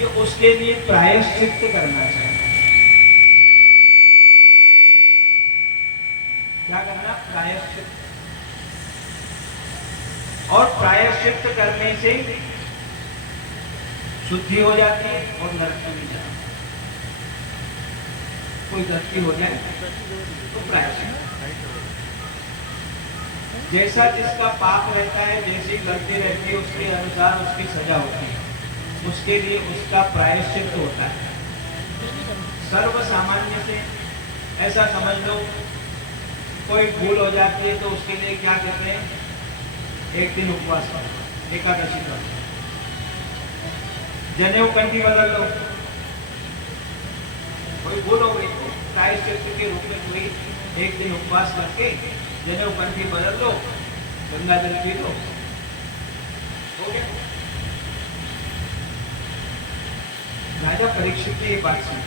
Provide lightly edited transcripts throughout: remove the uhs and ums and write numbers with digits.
कि उसके लिए प्रायश्चित्त करना चाहिए। क्या करना? प्रायश्चित्त। और प्रायश्चित्त करने से शुद्धि हो जाती है और नरक में नहीं जाती। कोई गलती हो जाए तो प्रायश्चित्त। जैसा जिसका पाप रहता है, जैसी गलती रहती है, उसके अनुसार उसकी सजा होती है, उसके लिए उसका प्रायश्चित्त होता है। सर्व सामान्य से ऐसा समझ लो, कोई भूल हो जाती है तो उसके लिए क्या कहते हैं? एक दिन उपवास करो, एकादशी करो। जनेऊ कंठी बदल लो, कोई भूल हो गई तो प्रायश्चित्त के रूप में कोई एक दिन उपवास करके जनेऊ कंठी बदल लो, गंगा जल पी लो, हो गया। राजा परीक्षित ने ये बात सुनी।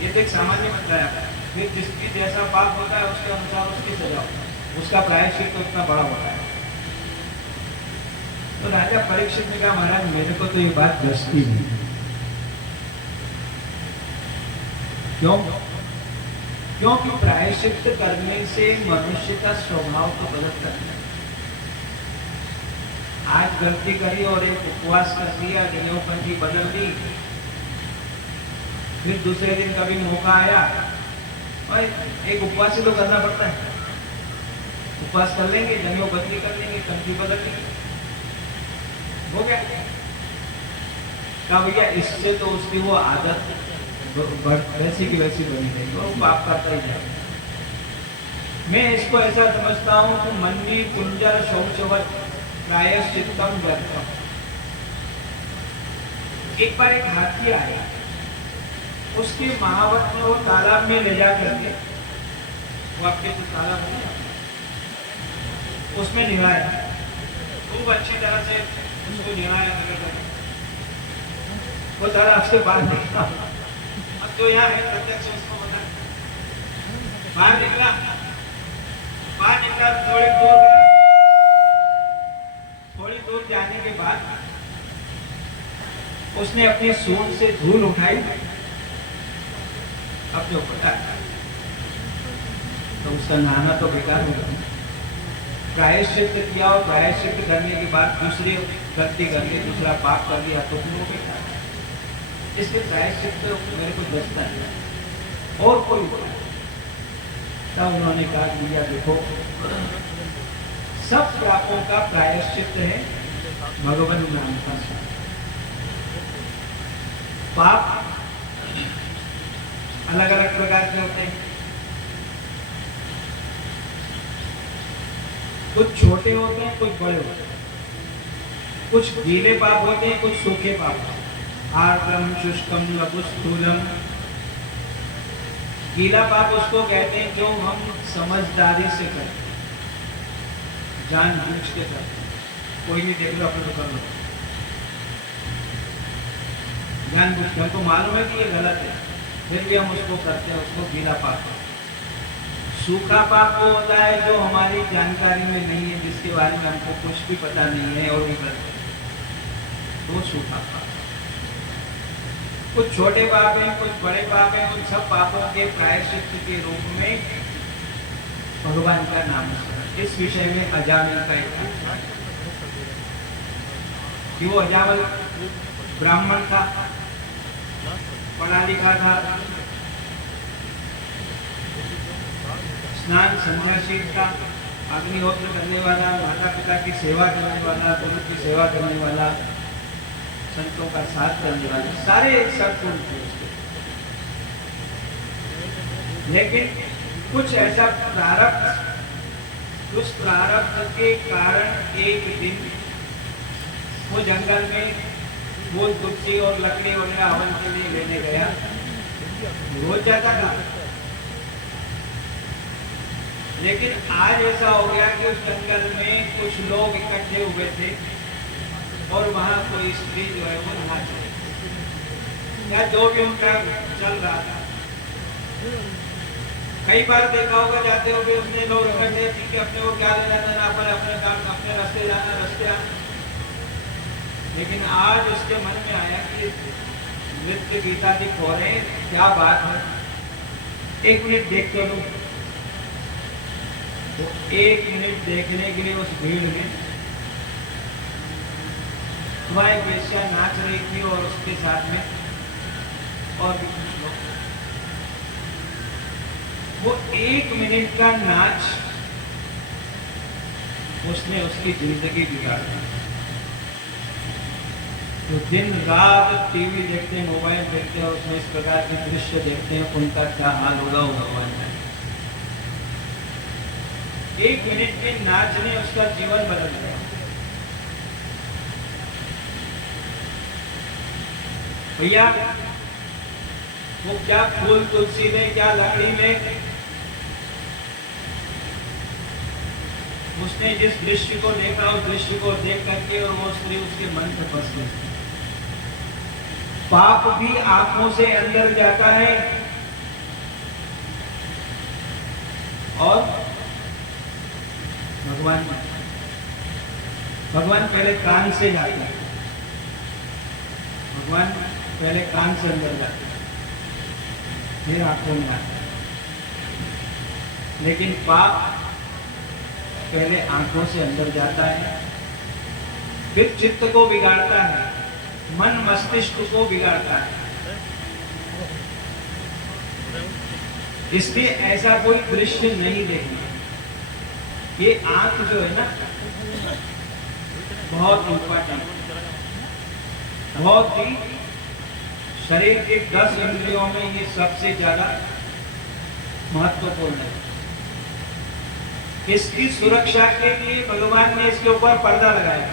ये तो एक सामान्य बताया, फिर जिसकी जैसा पाप होता है उसके अनुसार उसकी सजा होती है, उसका प्रायश्चित्त तो उतना बड़ा होता है। तो राजा परीक्षित ने कहा, महाराज मेरे को तो ये बात दसती नहीं। क्यों? क्योंकि प्रायश्चित्त करने से मनुष्य का स्वभाव तो बदलता है। आज गलती करी और एक उपवास कर दिया, जनेऊ कंठी बदल दी, फिर दूसरे दिन कभी मौका आया और एक उपवास ही तो करना पड़ता है। उपवास कर लेंगे, जनेऊ बदली कर लेंगे, कंठी बदल लेंगे, हो गया। कहा भैया इससे तो उसकी वो आदत वैसी की वैसी बनी रहेगी, वो पाप करता ही जाएगा। मैं इसको ऐसा समझता हूँ कि मन्नी कुंजर शौचवत प्रायश्चित्तम व्यर्थम। एक बार एक हाथी आया, उसके महावत ने वो तालाब में ले जा करके, वो आपके जो तालाब है उसमें निहाया, खूब अच्छी तरह से उसको निहाया, वो तालाब से बाहर निकला। अब तो यहाँ है प्रत्यक्ष उसको बता, बाहर निकला, थोड़ी दूर जाने के बाद उसने अपनी सूंड से धूल उठाई, अब जो पता है तो उसका नहाना तो बेकार हो गया। प्रायश्चित्त किया और प्रायश्चित्त करने के बाद दूसरी गलती कर ली, दूसरा पाप कर लिया तो फिर वो बेकार है। इसलिए प्रायश्चित्त मेरे को दसता है और कोई उपाय। तब उन्होंने कहा भैया देखो, सब पापों का प्रायश्चित्त है भगवान नाम का पाप। अलग अलग प्रकार के होते हैं, कुछ छोटे होते हैं, कुछ बड़े होते हैं, कुछ गीले पाप होते हैं, कुछ सूखे पाप। आर्द्रम शुष्कम लघु स्थूलम। गीला पाप उसको कहते हैं जो हम समझदारी से करते हैं, जानबूझ के करते हैं। कोई नहीं देख लो अपने को कर लो, जानबूझ के, हमको मालूम है कि ये गलत है फिर भी हम उसको करते हैं, उसको गीला पाप। सूखा पाप वो होता है जो हमारी जानकारी में नहीं है, जिसके बारे में हमको कुछ भी पता नहीं है और भी करते हैं, तो सूखा पाप। कुछ छोटे पाप हैं, कुछ बड़े पाप हैं, उन सब पापों के प्रायश्चित्त के रूप में भगवान का नाम है। इस विषय में अजामिल का एक कि वो अजामिल ब्राह्मण था, पढ़ा लिखा था, स्नान संध्याशील था, अग्निहोत्र करने वाला, माता पिता की सेवा करने वाला, गुरु की सेवा करने वाला, संतों का साथ करने वाले, सारे एक साथ गुण थे उसके। लेकिन कुछ ऐसा प्रारब्ध, उस प्रारब्ध के कारण एक दिन वो जंगल में वो तुलसी और लकड़ी वगैरह हवन के लिए लेने गया, रोज जाता था। लेकिन आज ऐसा हो गया कि उस जंगल में कुछ लोग इकट्ठे हुए थे और वहां कोई स्त्री जो है वो नहा चली, या जो भी उनका चल रहा था। कई बार देखा होगा जाते हुए उसने लोग इकट्ठे, ठीक है अपने को क्या लेना देना, अपने काम अपने रास्ते जाना, रास्ते आना। लेकिन आज उसके मन में आया कि नृत्य गीता जी हो रहे हैं, क्या बात है, 1 मिनट देख कर लूं। तो 1 मिनट देखने के लिए उस भीड़ में वह एक वेश्या नाच रही थी और उसके साथ में और भी कुछ लोग। वो 1 मिनट का नाच उसने उसकी जिंदगी बिगाड़ दी। तो दिन रात टीवी देखते हैं, मोबाइल देखते हैं, उसमें इस प्रकार के दृश्य देखते हैं, उनका क्या हाल होगा वो भगवान जाने। 1 मिनट के नाच ने उसका जीवन बदल दिया। भैया वो क्या फूल तुलसी में, क्या लकड़ी में, उसने जिस दृश्य को देखा उस दृश्य को देख करके और वो स्त्री उसके मन से फंस गई। पाप भी आंखों से अंदर जाता है और भगवान पहले कान से जाते हैं, भगवान पहले कान से अंदर जाते हैं, फिर आंखों में आते हैं। लेकिन पाप पहले आंखों से अंदर जाता है, फिर चित्त को बिगाड़ता है, मन मस्तिष्क को बिगाड़ता है। इसलिए ऐसा कोई दृश्य नहीं देखना। ये आंख जो है ना, बहुत इंपॉर्टेंट, बहुत ही शरीर के 10 इंद्रियों में ये सबसे ज्यादा महत्वपूर्ण है। इसकी सुरक्षा के लिए भगवान ने इसके ऊपर पर्दा लगाया।